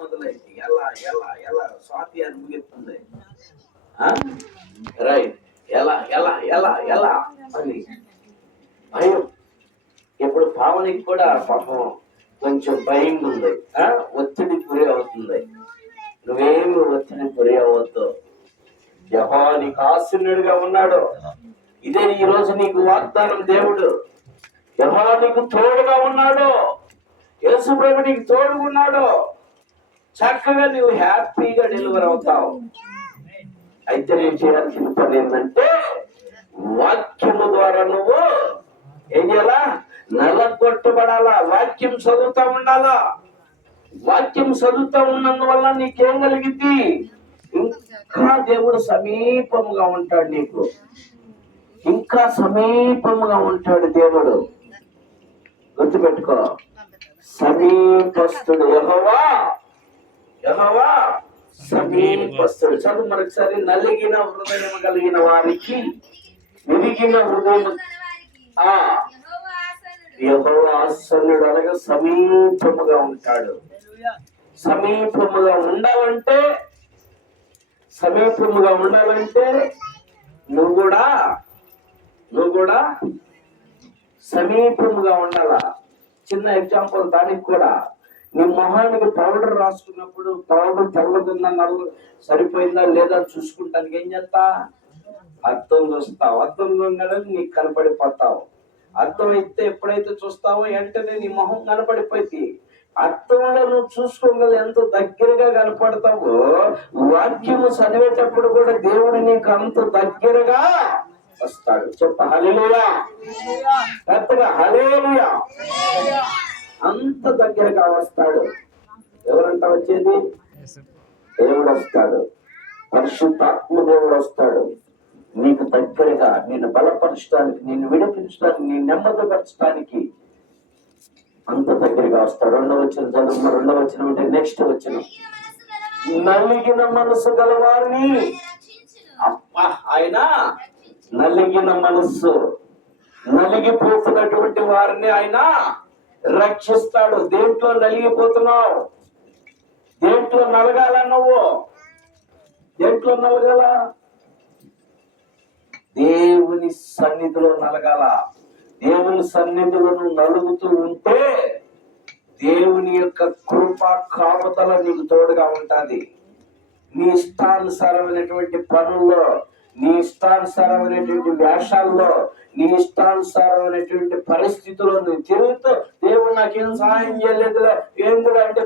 మొదలైంది. ఎలా ఎలా ఎలా స్వాతి అని ముగిస్తుంది. రైట్, ఎలా ఎలా ఎలా ఎలా అని భయం. ఇప్పుడు పావనికి కూడా పాపం కొంచెం భయం ఉంది, ఒత్తిడి గురి అవుతుంది. నువ్వేమి ఒత్తిడి గురి అవ్వద్దు. యెహోవా నీకు ఆశీనుడిగా ఉన్నాడు. ఇదే ఈ రోజు నీకు వాగ్దానం. దేవుడు యెహోవా నీకు తోడుగా ఉన్నాడు. యేసు ప్రభు నీకు తోడుగున్నాడు. చక్కగా నువ్వు హ్యాపీగా డెలివర్ అవుతావు. అయితే నేను చేయాల్సిన పని ఏంటంటే వాక్యము ద్వారా నువ్వు ఏం చేయాలా? నలగొట్టబడాలా. వాక్యం చదువుతా ఉండాలా. వాక్యం చదువుతా ఉన్నందువల్ల నీకేం కలిగింది? ఇంకా దేవుడు సమీపముగా ఉంటాడు. నీకు ఇంకా సమీపముగా ఉంటాడు దేవుడు. గుర్తుపెట్టుకో, సమీపస్తుడు యెహోవా. యెహోవా సమీపస్తుడు. చదువు మరొకసారి. నలిగిన హృదయం కలిగిన వారికి, విరిగిన హృదయం యెహోవా ఆసన్నుడు అనగా సమీపముగా ఉంటాడు. సమీపముగా ఉండాలంటే నువ్వు కూడా సమీపముగా ఉండాలా. చిన్న ఎగ్జాంపుల్ దానికి కూడా, నీ మొహానికి పౌడర్ రాసుకున్నప్పుడు పౌడర్ తెల్లదుందా నల్ల సరిపోయిందా లేదా చూసుకుంటానికి ఏం చేస్తా? అర్థం చూస్తావు. అర్థం చూడడానికి నీకు కనపడిపోతావు. అర్థం అయితే ఎప్పుడైతే చూస్తావో వెంటనే నీ మొహం కనపడిపోయింది. అర్థంలో నువ్వు చూసుకోగల ఎంత దగ్గరగా కనపడతావో, వాక్యము చదివేటప్పుడు కూడా దేవుడు నీకు అంత దగ్గరగా వస్తాడు. చెప్ప హల్లెలూయా. పెద్దగా హల్లెలూయా. అంత దగ్గరగా వస్తాడు. ఎవరంట వచ్చేది? దేవుడు వస్తాడు. పరిశుద్ధాత్మ దేవుడు వస్తాడు. నీకు దగ్గరగా నిన్ను బలపరచడానికి, నిన్ను విడిపించడానికి, నిన్ను నెమ్మదిపరచడానికి అంత దగ్గరగా వస్తాడు. రెండవ వచనం చదువు. రెండవ వచనం అంటే నెక్స్ట్ వచనం. నలిగిన మనసు గలవారిని, ఆయన నలిగిన మనస్సు, నలిగిపోతున్నటువంటి వారిని ఆయన రక్షిస్తాడు. దేంట్లో నలిగిపోతున్నావు? దేంట్లో నలగాల? నువ్వు దేంట్లో నలగాల? దేవుని సన్నిధిలో నలగాల. దేవుని సన్నిధిలో నువ్వు నలుగుతూ ఉంటే దేవుని యొక్క కృపా కాపుదల నీకు తోడుగా ఉంటుంది. నీ ఇష్టానుసారమైనటువంటి పనుల్లో, నీ ఇష్టానుసారమైనటువంటి వేషాల్లో, నీ ఇష్టానుసారమైనటువంటి పరిస్థితుల్లో నువ్వు తిరుగుతూ దేవుడు నాకేం సహాయం చేయలేదులే ఏందులో అంటే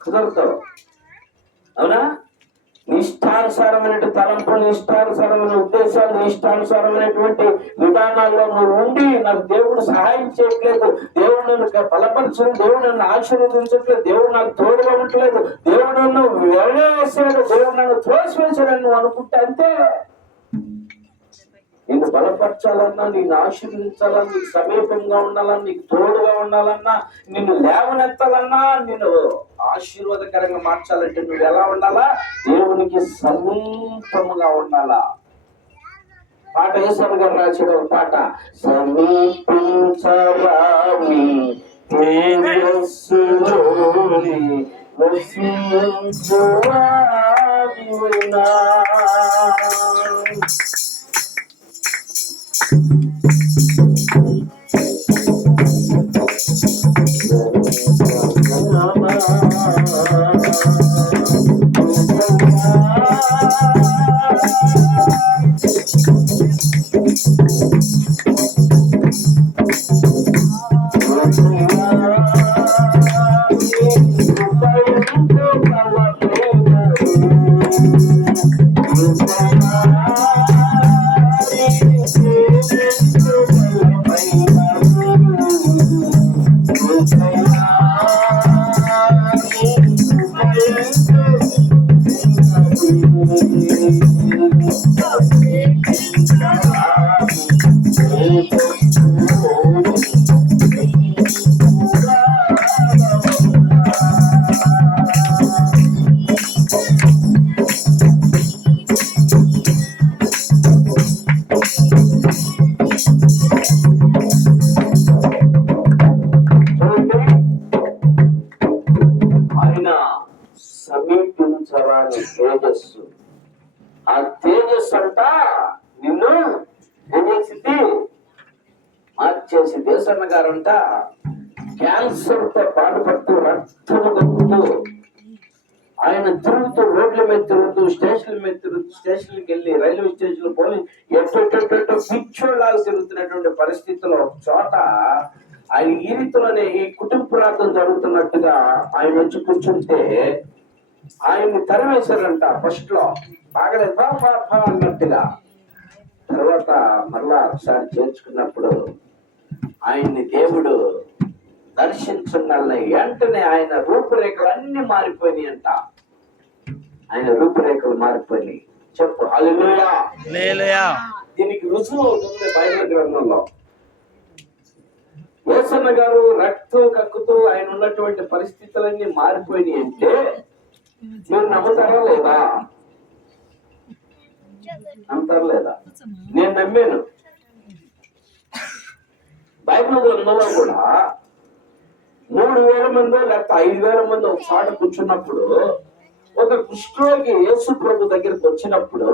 కుదరదు. అవునా? ఇష్టానుసారమైన తలంపులు, ఇష్టానుసారమైన ఉద్దేశాలు, ఇష్టానుసారమైనటువంటి విధానాల్లో నువ్వు ఉండి నాకు దేవుడు సహాయం చేయట్లేదు, దేవుడు నన్ను బలపరచలేదు, దేవుడు నన్ను ఆశీర్వదించట్లేదు, దేవుడు నాకు తోడుగా ఉండట్లేదు, దేవుడు నన్ను వెళ్ళవేసాడు, దేవుడు నన్ను త్రోసివేశాడని నువ్వు అనుకుంటే అంతే. నిన్ను బలపరచాలన్నా, నిన్ను ఆశీర్వదించాలన్నా, నీకు సమీపంగా ఉండాలన్నా, నీకు తోడుగా ఉండాలన్నా, నిన్ను లేవనెత్తాలన్నా, నిన్ను ఆశీర్వాదకరంగా మార్చాలంటే నువ్వు ఎలా ఉండాలా? దేవునికి సమీపముగా ఉండాలా. పాట యేసయ్య గారు రాసిన పాట, సమీపించరామి తేజస్సులోని వసించువాడివైనా. వర్ణించరాని తేజస్సు. ఆ తేజస్సు అంట నిన్ను ఏం చేసింది? మార్చేసి. దేశన్న గారంట క్యాన్సర్ తో బాధపడుతూ రక్తము గొక్కుతూ ఆయన తిరుగుతూ, రోడ్ల మీద తిరుగుతూ, స్టేషన్ల మీద తిరుగుతూ, స్టేషన్కి వెళ్ళి రైల్వే స్టేషన్ లో పోలీసు ఎట్టో పిచ్చోళ్ళలాగా తిరుగుతున్నటువంటి పరిస్థితుల్లో ఒక చోట ఆయన ఈ రీతిలోనే ఈ కుటుంబ ప్రార్థన జరుగుతున్నట్టుగా ఆయన వచ్చి కూర్చుంటే ఆయన్ని తరివేశారంట. ఫస్ట్ లో బాగలేదు బా అన్నట్టుగా. తర్వాత మరలా ఒకసారి చేర్చుకున్నప్పుడు ఆయన్ని దేవుడు దర్శించున్న వెంటనే ఆయన రూపురేఖలు అన్ని మారిపోయినాయి అంట. ఆయన రూపురేఖలు మారిపోయినాయి. చెప్పు హల్లెలూయా. దీనికి రుజువు అవుతుంది బైబిల్ గ్రంథంలో. యేసన్న గారు రక్తం కక్కుతూ ఆయన ఉన్నటువంటి పరిస్థితులన్నీ మారిపోయినాయి అంటే మీరు నమ్ముతారా లేదా? నమ్ముతారా లేదా? నేను నమ్మాను. బైబిల్ గ్రంథంలో కూడా 3,000 మందో లేకపోతే 5,000 మంది ఒక చోట కూర్చున్నప్పుడు ఒక కుష్ఠరోగి యేసు ప్రభు దగ్గరికి వచ్చినప్పుడు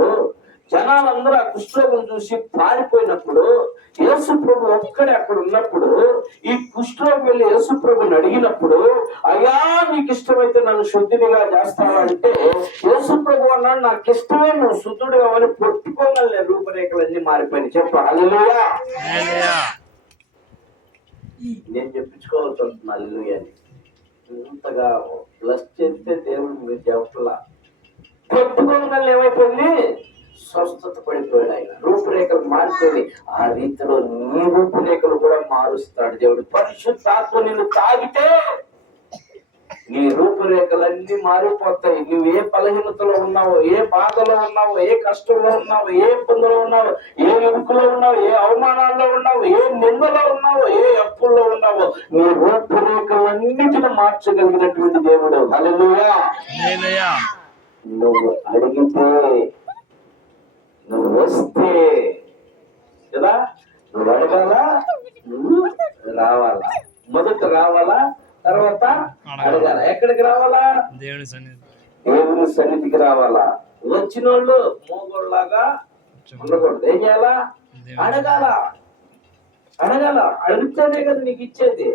జనాలందరూ ఆ కుష్ఠరోగిని చూసి పారిపోయినప్పుడు యేసు ప్రభు ఒక్కడే అక్కడ ఉన్నప్పుడు ఈ కుష్ఠరోగి వెళ్ళి యేసు ప్రభుని అడిగినప్పుడు, అయ్యా నీకు ఇష్టమైతే నన్ను శుద్ధినిగా చేస్తావా అంటే యేసు ప్రభు అన్నాడు, నాకు ఇష్టమే, నువ్వు శుద్ధుడిగా అని పొట్టుకోగలే రూపురేఖలన్నీ మారిపోయినాయి. చెప్పు హల్లెలూయా. నేను చెప్పించుకోవాల్సి వస్తుంది హల్లెలూయా అని. ఇంతగా ప్లస్ చేస్తే దేవుడు మీరు చెప్పలా. పెట్టుకోగల ఏమైపోయింది? స్వస్థత పడిపోయాడు. ఆయన రూపురేఖలు మారిపోయి ఆ రీతిలో నీ రూపురేఖలు కూడా మారుస్తాడు దేవుడు. పరిశుద్ధాత్మ నిన్ను తాగితే నీ రూపురేఖలన్నీ మారిపోతాయి. నువ్వు ఏ బలహీనతలో ఉన్నావో, ఏ బాధలో ఉన్నావో, ఏ కష్టంలో ఉన్నావో, ఏ ఇబ్బందులో ఉన్నావో, ఏ ఎరుకులో ఉన్నావో, ఏ అవమానాల్లో ఉన్నావో, ఏ నిందలో ఉన్నావో, ఏ అప్పుల్లో ఉన్నావో, నీ రూపురేఖలన్నిటిని మార్చగలిగినటువంటి దేవుడు. హల్లెలూయా. నువ్వు అడిగితే, నువ్వు వస్తే కదా, నువ్వు అడగాలా, నువ్వు రావాలా. మొదట రావాలా, తర్వాత అడగాల. ఎక్కడికి రావాలా? దేవుని సన్నిధికి రావాలా. వచ్చిన వాళ్ళు మోగోళ్ళలాగా ఉండకూడదు. ఏం చేయాలా? అడగాల. అడిగితేనే కదా నీకు ఇచ్చేది.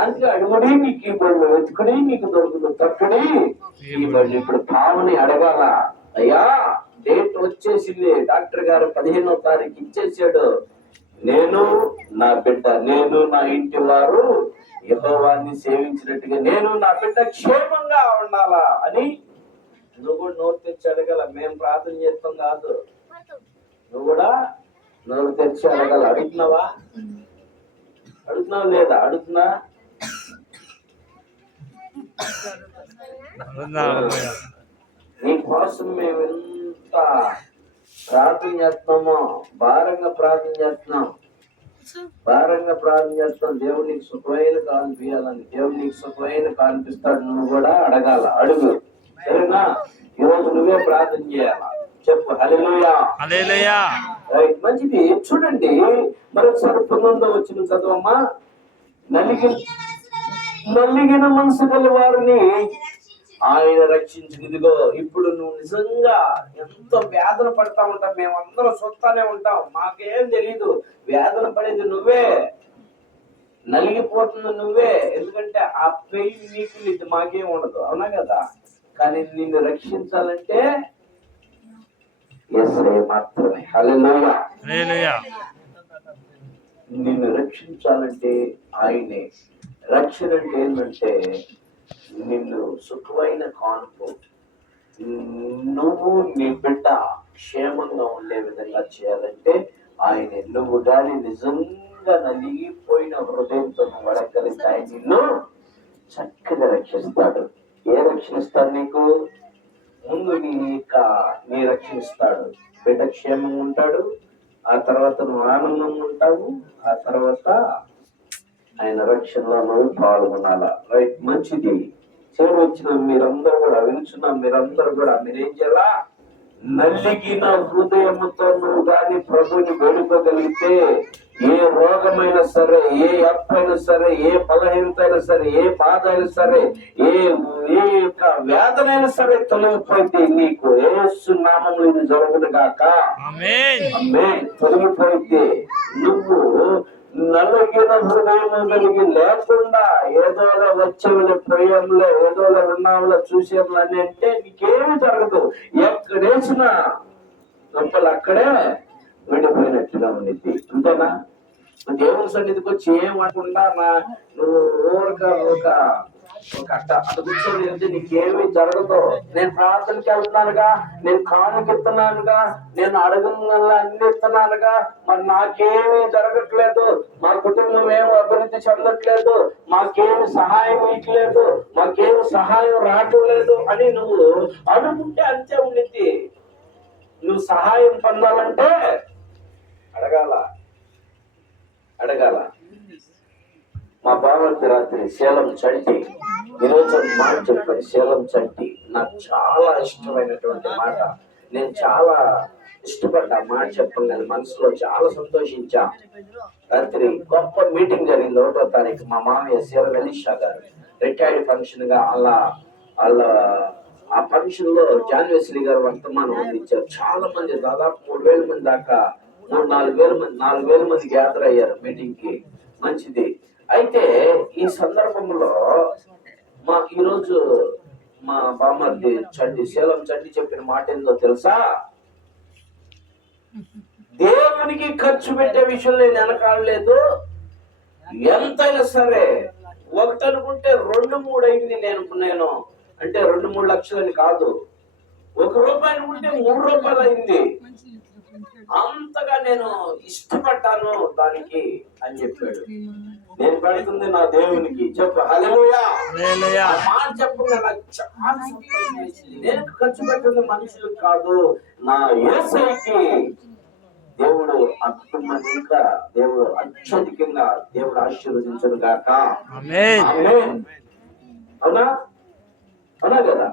అందుకే అడుగుడి నీకు ఇవ్వండి, వెతుకుడి నీకు దొరుకుతుంది, తక్కుడి ఇవ్వండి. ఇప్పుడు పావుని అడగాల. అయ్యా డేట్ వచ్చేసింది, డాక్టర్ గారు 15వ తారీఖు ఇచ్చేసాడు. నేను నా బిడ్డ, నేను నా ఇంటి వారు యెహోవాని సేవించినట్టుగా నేను నా బిడ్డ క్షేమంగా ఉండాలా అని నువ్వు కూడా నోరు తెచ్చి అడగల. మేము ప్రార్థన చేస్తాం కాదు, నువ్వు కూడా నోరు తెచ్చి అడగల. అడుగుతున్నావా లేదా? అడుగుతున్నా? నీ కోసం మేము ఎంత ప్రార్థన చేస్తున్నామో, భారంగా ప్రార్థన చేస్తున్నాం. దేవుడు నీకు సుఖమైన కానిపియాలని, దేవుడు నీకు సుఖమైన కానిపిస్తాడు. నువ్వు కూడా అడగాల. అడుగు, సరేనా? ఈరోజు నువ్వే ప్రార్థన చేయాలా. చెప్పు హల్లెలూయా. మంచిది. చూడండి మరొకసారి 19వ వచనం చదవమ్మా. నలిగిన మనసు గల వారిని ఆయన రక్షించింది. ఇదిగో ఇప్పుడు నువ్వు నిజంగా ఎంతో వేదన పడతా ఉంటావు. మేమందరం చూస్తానే ఉంటాం, మాకేం తెలీదు. వేదన పడేది నువ్వే, నలిగిపోతుంది నువ్వే. ఎందుకంటే ఆ పెయిన్ నీకు మాకేం ఉండదు, అవునా కదా? కానీ నిన్ను రక్షించాలంటే యేసయ్య మాత్రమే. హల్లెలూయా. నిన్ను రక్షించాలంటే ఆయనే. రక్షణ అంటే ఏంటంటే నిన్ను సుఖమైన కానుకో, నువ్వు నీ బిడ్డ క్షేమంగా ఉండే విధంగా చేయాలంటే ఆయనే. నువ్వు గాని నిజంగా నలిగిపోయిన హృదయంతో నువ్వు అడగలిగితే ఆయన నిన్ను చక్కగా రక్షిస్తాడు. ఏ రక్షిస్తాడు? నీకు ముందు నీ రక్షిస్తాడు. బిడ్డ క్షేమంగా ఉంటాడు, ఆ తర్వాత నువ్వు ఆనందంగా ఉంటావు, ఆ తర్వాత ఆయన రక్షణలో నువ్వు పాల్గొనాలా. రైట్, మంచిది. చివరి వచ్చిన మీరందరూ కూడా వినుచున్న మీరందరూ కూడా మీరేం చేయాలా? నలిగిన హృదయముతో నువ్వు కానీ ప్రభుని వేడుకోగలిగితే ఏ రోగమైనా సరే, ఏ అప్పైనా సరే, ఏ బలహీనత అయినా సరే, ఏ బాధ అయినా సరే, ఏ నీ యొక్క వేదనైనా సరే తొలగిపోయింది. నీకు యేసు నామములో ఇది జరుగును గాక. ఆమేన్. తొలగిపోయింది. నువ్వు నలుగిన హృదయము కలిగి లేకుండా ఏదోలా వచ్చేవాళ్ళ ప్రియంలో ఏదోలా ఉన్నావులో చూసేవాళ్ళు అని అంటే నీకేమి జరగదు. ఎక్కడేసినా గొప్పలు అక్కడే విడిపోయినట్టుగా ఉండిద్ది. అంతేనా? దేవుని సన్నిధికి వచ్చి ఏమనకుండా నువ్వు ఒక అట్ట కూర్చొని వెళ్తే నీకేమి జరగదు. నేను ప్రార్థనకి వెళ్తున్నానుగా, నేను కానుకెత్తున్నానుగా, నేను అడుగుల అన్ని ఇస్తున్నానుగా, మరి నాకేమీ జరగట్లేదు, మా కుటుంబం ఏమి అభివృద్ధి చెందట్లేదు, మాకేమి సహాయం ఇవ్వట్లేదు, మాకేమి సహాయం రావట్లేదు అని నువ్వు అనుకుంటే అంతే ఉండిద్ది. నువ్వు సహాయం పొందాలంటే అడగాల. మా బావకి రాత్రి శీలం చంటి ఈరోజు మాట చెప్పాను. శీలం చంటి నాకు చాలా ఇష్టమైనటువంటి మాట. నేను చాలా ఇష్టపడ్డా మాట చెప్పాను, కానీ మనసులో చాలా సంతోషించా. రాత్రి గొప్ప మీటింగ్ జరిగింది 1వ తారీఖు. మా మామయ్య శీలం ఎలీషా గారు రిటైర్డ్ ఫంక్షన్ గా వాళ్ళ ఆ ఫంక్షన్ లో జాన్వేశ్వరి గారు వర్తమానం అందించారు. చాలా మంది, దాదాపు 3,000 మంది దాకా, 4,000 మంది గ్యాదర్ అయ్యారు మీటింగ్ కి. మంచిది. అయితే ఈ సందర్భంలో ఈరోజు మా బామర్ది శీలం చండి చెప్పిన మాట ఏందో తెలుసా? దేవునికి ఖర్చు పెట్టే విషయంలో నేను వెనకాడలేదు. ఎంతైనా సరే ఒకటి అనుకుంటే 2-3 అయింది. నేను అంటే 2-3 లక్షలని కాదు, 1 రూపాయి అనుకుంటే 3 రూపాయలు అయింది. అంతగా నేను ఇష్టపడ్డాను దానికి అని చెప్పాడు. నేను పెడుతుంది నా దేవునికి. చెప్పు హల్లెలూయా. మాట చెప్పకుండా నాకు చాలా సంతోషం వేసింది. నేను ఖర్చు పెట్టింది మనుషులకు కాదు, నా యేసయ్యకి. దేవుడు ఆ కుటుంబాన్ని ఇంకా దేవుడు అత్యధికంగా దేవుడు ఆశీర్వదించును గాక. ఆమేన్. అవునా కదా?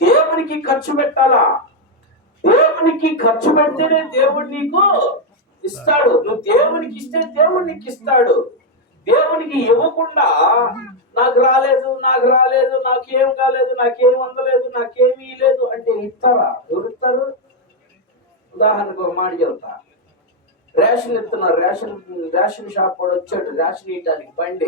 దేవునికి ఖర్చు పెట్టాలా? దేవునికి ఖర్చు పెడితేనే దేవుడు నీకు ఇస్తాడు. నువ్వు దేవునికి ఇస్తే దేవుడు నీకు ఇస్తాడు. దేవునికి ఇవ్వకుండా నాకు రాలేదు, నాకేం కాలేదు, నాకేం అందలేదు, నాకేమీ లేదు అంటే ఇస్తారా? ఎవరు ఇస్తారు? ఉదాహరణకు ఒక మాట చెప్తా. రేషన్ ఇస్తున్నారు. రేషన్ షాప్ వాడు వచ్చాడు రేషన్ ఇవ్వడానికి బండి.